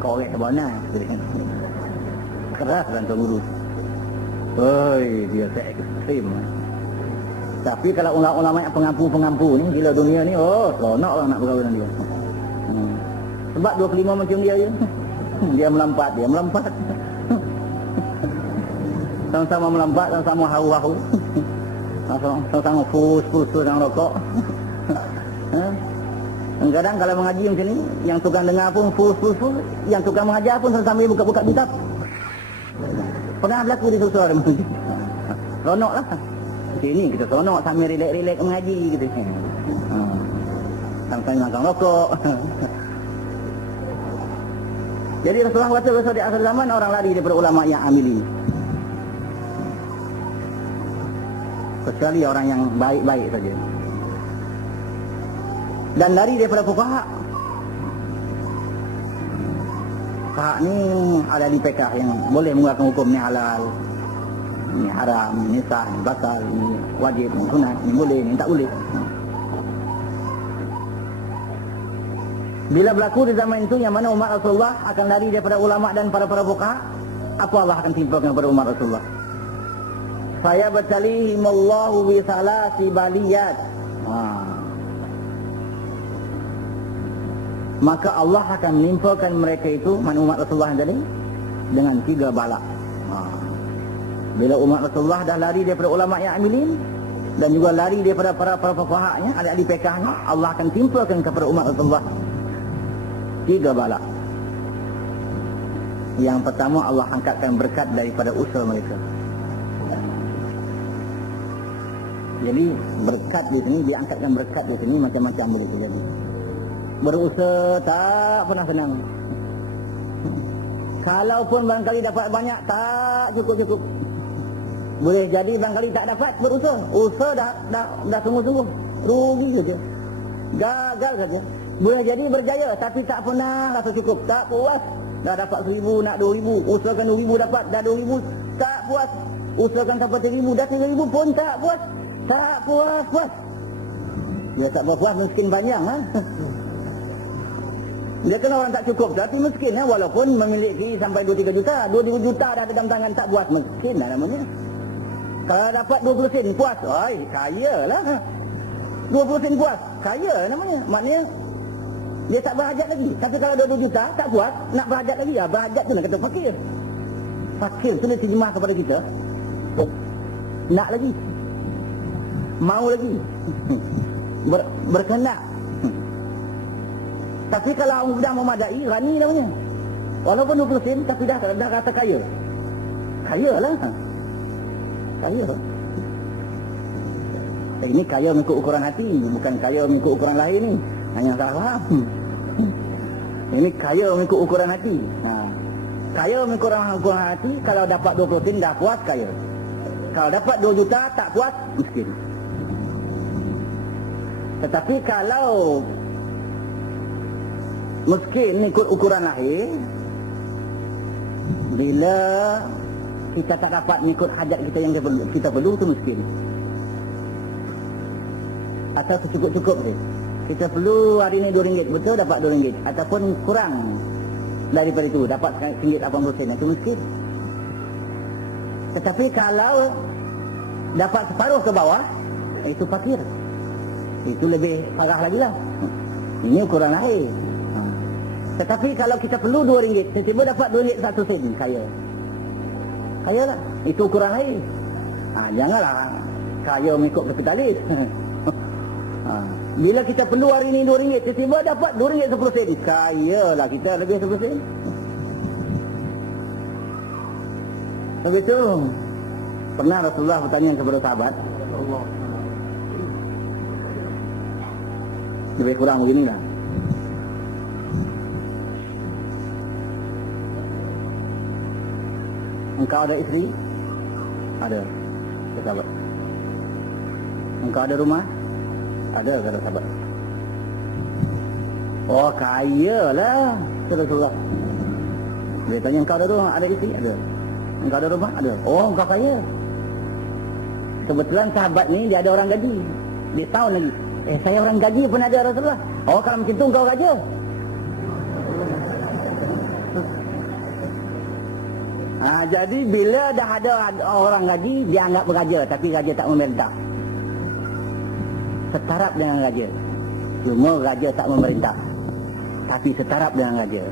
korek mana. Keras kan Tuan Guru. Oi, dia ekstrim. Tapi kalau ulama-ulama yang pengampu-pengampu ni, gila dunia ni, oh, seronok lah nak bergaul dengan dia. Sebab 25 macam dia je. Dia melompat. Sama-sama melompat, sama-sama haru-haru. Sama-sama fus dalam rokok. Kadang kalau mengaji macam ni, yang tukang dengar pun fus, yang tukang mengajar pun sambil buka-buka kitab. Pernah berlaku di suatu orang macam ni. Seronok lah. Sini kita seronok sambil relax mengaji gitu. Sambil makan rokok. Jadi Rasulullah kata di akhir zaman orang lari daripada ulama yang amilin. Kecuali orang yang baik-baik saja. Dan lari daripada fuqaha. Fuqaha ni ada di PK yang boleh mengeluarkan hukum ni halal, ni haram, ni sah, ni batal, ni wajib, ni sunat, ni boleh, ni tak boleh. Bila berlaku di zaman itu yang mana umat Rasulullah akan lari daripada ulama dan para fuqaha, apa Allah akan timpakan kepada umat Rasulullah? Saya bertalihimullahu bi salasi baliyat. Maka Allah akan menimpakan mereka itu, mana umat Rasulullah tadi, dengan 3 bala. Bila umat Rasulullah dah lari daripada ulama yang amilin dan juga lari daripada para fuqahanya, ahli fiqhnya, Allah akan timpakan kepada umat Rasulullah 3 bala. Yang pertama, Allah angkatkan berkat daripada usaha mereka. Jadi berkat di sini, diangkatkan berkat di sini macam-macam begitu. Jadi berusaha tak pernah senang. Kalaupun barangkali dapat banyak, tak cukup. Boleh jadi barangkali tak dapat berusaha. Usaha dah sungguh-sungguh, rugi saja, gagal saja. Boleh jadi berjaya, tapi tak pernah rasa cukup, tak puas. Dah dapat 1,000, nak 2,000, usahakan 2,000 dapat, dah 2,000 tak puas. Usahakan sampai 3,000, dah 3,000 pun tak puas. Tak puas. Dia tak puas, miskin banyak. Dia kena orang tak cukup, tapi miskin walaupun memiliki sampai 2-3 juta. 2-3 juta dah dalam tangan, tak puas, miskin lah namanya. Kalau dapat 20 sen puas, oi, kaya lah. 20 sen puas, kaya namanya. Maknanya dia tak berhajat lagi. Tapi kalau 20 juta tak puas, nak berhajat lagi, ya berhajat tu nak kata fakir. Fakir tu dia terjemah kepada kita, nak lagi, mau lagi, berkehendak. Tapi kalau dah memadai, rani namanya. Walaupun 20 sen, tapi dah rasa kaya. Kaya lah. Kaya. Ini kaya mengikut ukuran hati, bukan kaya mengikut ukuran lahir ni. Hanya salah faham. Ini kaya mengikut ukuran hati. Kaya mengikut ukuran hati, kalau dapat 20 sen dah puas, kaya. Kalau dapat 2 juta tak puas, miskin. Tetapi kalau miskin ikut ukuran lahir, bila kita tak dapat mengikut hajat kita yang kita perlu, itu miskin. Atau secukup-cukup je. Kita perlu hari ni RM2, betul dapat RM2. Ataupun kurang daripada itu, dapat RM1.80, itu miskin. Tetapi kalau dapat separuh ke bawah, itu fakir. Itu lebih parah lagi lah. Ini ukuran lahir. Tetapi kalau kita perlu RM2, tiba-tiba dapat RM2.01, kaya. Kaya lah. Itu ukuran lain. Janganlah kaya mengikut kapitalis. Bila kita perlu hari ni RM2, tiba-tiba dapat RM2.10, kaya lah kita, lebih 10 sen. Begitu. Pernah Rasulullah bertanya kepada sahabat, lebih kurang beginilah. Engkau ada isteri? Ada, kata sahabat. Engkau ada rumah? Ada, kata sahabat. Oh, kaya lah, kata Rasulullah. Dia tanya, engkau ada rumah? Ada isteri? Ada. Engkau ada rumah? Ada. Oh, engkau kaya. Kebetulan sahabat ni dia ada orang gaji. Dia tahu lagi. Saya orang gaji pun ada, Rasulullah. Oh, kalau macam tu engkau raja. Jadi bila dah ada orang gaji, dia anggap raja, tapi raja tak memerintah. Setarap dengan raja. Cuma raja tak memerintah, tapi setarap dengan raja.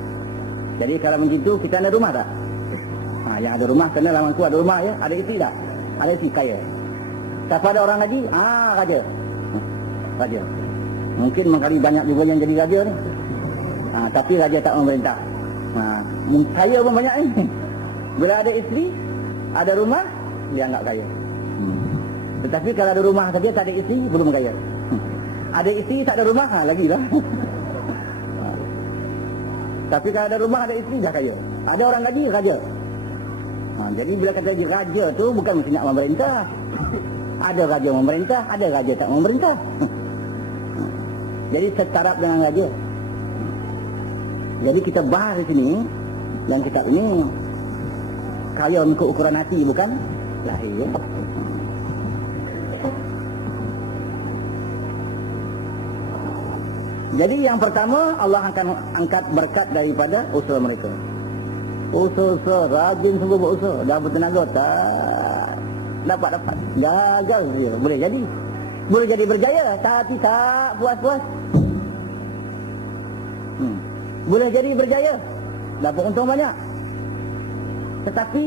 Jadi kalau begitu, kita ada rumah tak? Yang ada rumah, kena lamanku ada rumah ya. Ada isteri tak? Ada isteri kaya. Siapa ada orang gaji? Raja. Raja. Mungkin mengkali banyak juga yang jadi raja ni. Tapi raja tak memerintah. Kaya pun banyak ni. Bila ada isteri, ada rumah, dia anggap kaya. Tetapi kalau ada rumah saja, tak ada isteri, belum kaya. Ada isteri, tak ada rumah, lagi lah. Tapi kalau ada rumah, ada isteri, dah kaya. Ada orang gaji, raja. Jadi bila kata raja tu bukan mesti nak memerintah. Ada raja memerintah, ada raja tak memerintah. Jadi setarap dengan raja. Jadi kita bahas di sini, dan kitab ini kaya mengikut ukuran hati, bukan lahir. Jadi yang pertama, Allah akan angkat berkat daripada usaha mereka. Usaha, rajin sungguh berusaha, dah bertenaga, tak dapat. Gagal dia, boleh jadi. Boleh jadi berjaya, tapi tak puas-puas. Boleh jadi berjaya, dapat untung banyak. Tetapi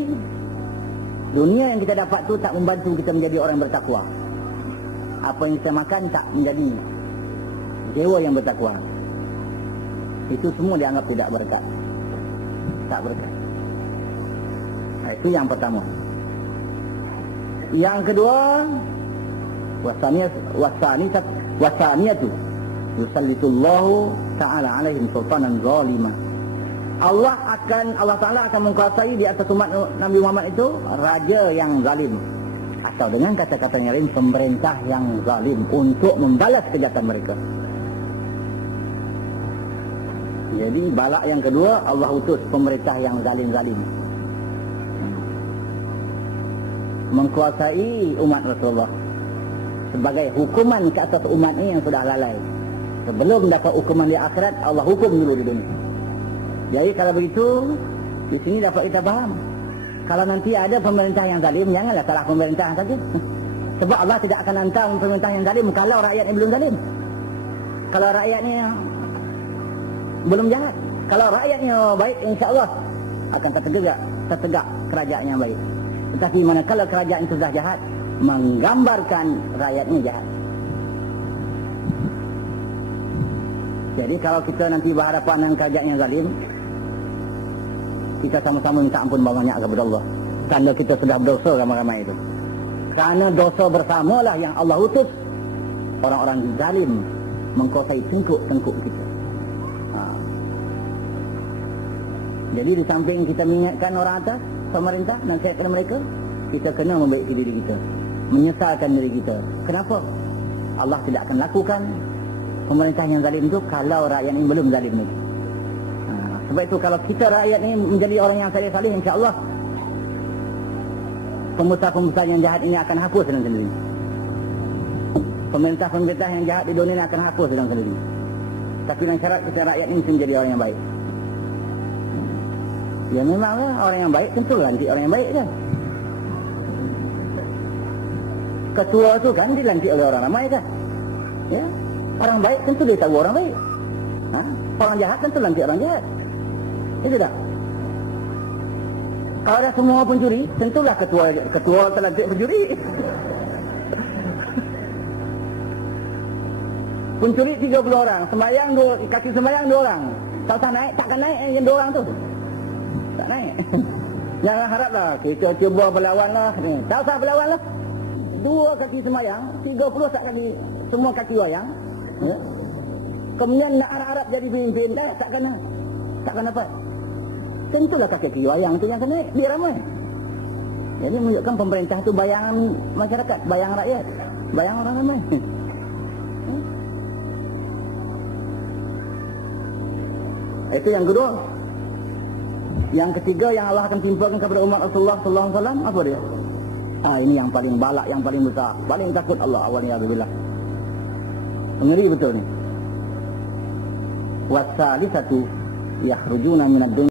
dunia yang kita dapat tu tak membantu kita menjadi orang yang bertakwa. Apa yang kita makan tak menjadi jiwa yang bertakwa. Itu semua dianggap tidak berkat. Tak berkat. Itu yang pertama. Yang kedua, wasaniyatu yusallitullahu ta'ala alaihim sultanan zalima. Allah Ta'ala akan menguasai di atas umat Nabi Muhammad itu raja yang zalim. Atau dengan kata-kata yang lain, pemerintah yang zalim untuk membalas kejahatan mereka. Jadi balak yang kedua, Allah utus pemerintah yang zalim-zalim mengkuasai umat Rasulullah sebagai hukuman ke atas umat ini yang sudah lalai. Sebelum dapat hukuman di akhirat, Allah hukum dulu di dunia. Jadi kalau begitu, di sini dapat kita faham, kalau nanti ada pemerintah yang zalim, janganlah salah pemerintah saja. Sebab Allah tidak akan hantar pemerintah yang zalim kalau rakyatnya belum zalim. Kalau rakyatnya belum jahat, kalau rakyatnya baik, insya-Allah akan tertegak kerajaan yang baik. Tetapi manakala kerajaan itu sudah jahat, menggambarkan rakyatnya jahat. Jadi kalau kita nanti berhadapan dengan kerajaan yang zalim, kita sama-sama minta ampun banyak kepada Allah. Kerana kita sudah berdosa ramai-ramai itu. Kerana dosa bersamalah yang Allah utus orang-orang zalim mengkuasai tengkuk-tengkuk kita. Jadi di samping kita mengingatkan orang atas, pemerintah, nasihatkan mereka, kita kena membaiki diri kita, menyesalkan diri kita. Kenapa? Allah tidak akan lakukan pemerintah yang zalim itu kalau rakyat ini belum zalim lagi. Sebab itu kalau kita rakyat ini menjadi orang yang salih-salih, insya-Allah pengusaha-pengusaha yang jahat ini akan hapus dengan sendiri. Pemerintah-pemerintah yang jahat di dunia ini akan hapus dengan sendiri. Tapi dengan syarat kita rakyat ini mesti menjadi orang yang baik. Ya memanglah orang yang baik tentu lantik orang yang baik kan. Ketua tu kan dilantik oleh orang ramai kan. Ya, orang baik tentu dia tahu orang baik. Orang jahat tentu lantik orang jahat. Itu tak? Kalau ada semua pencuri, tentulah ketua terlantik pencuri. Pencuri 30 orang, sembahyang kaki sembahyang 2 orang. Tak naik, takkan naik yang 2 orang tu. Tak naik. Jangan haraplah kita cuba berlawan lah. Tak usah berlawan lah. 2 kaki sembahyang, 30 tak kaki, semua kaki wayang. Ya? Kemudian nak harap jadi pemimpin, takkan dapat. Tentulah kaki wayang tu yang kena naik, biar ramai. Jadi menunjukkan pemerintah tu bayangan masyarakat, bayangan rakyat, bayangan orang ramai. Itu yang kedua. Yang ketiga yang Allah akan timpakan kepada umat Rasulullah sallallahu alaihi wasallam, apa dia? Ini yang paling balak, yang paling besar, paling takut Allah awalnya billah. Ngeri betul ni. Wasalisatu yakhrujuna minad dunya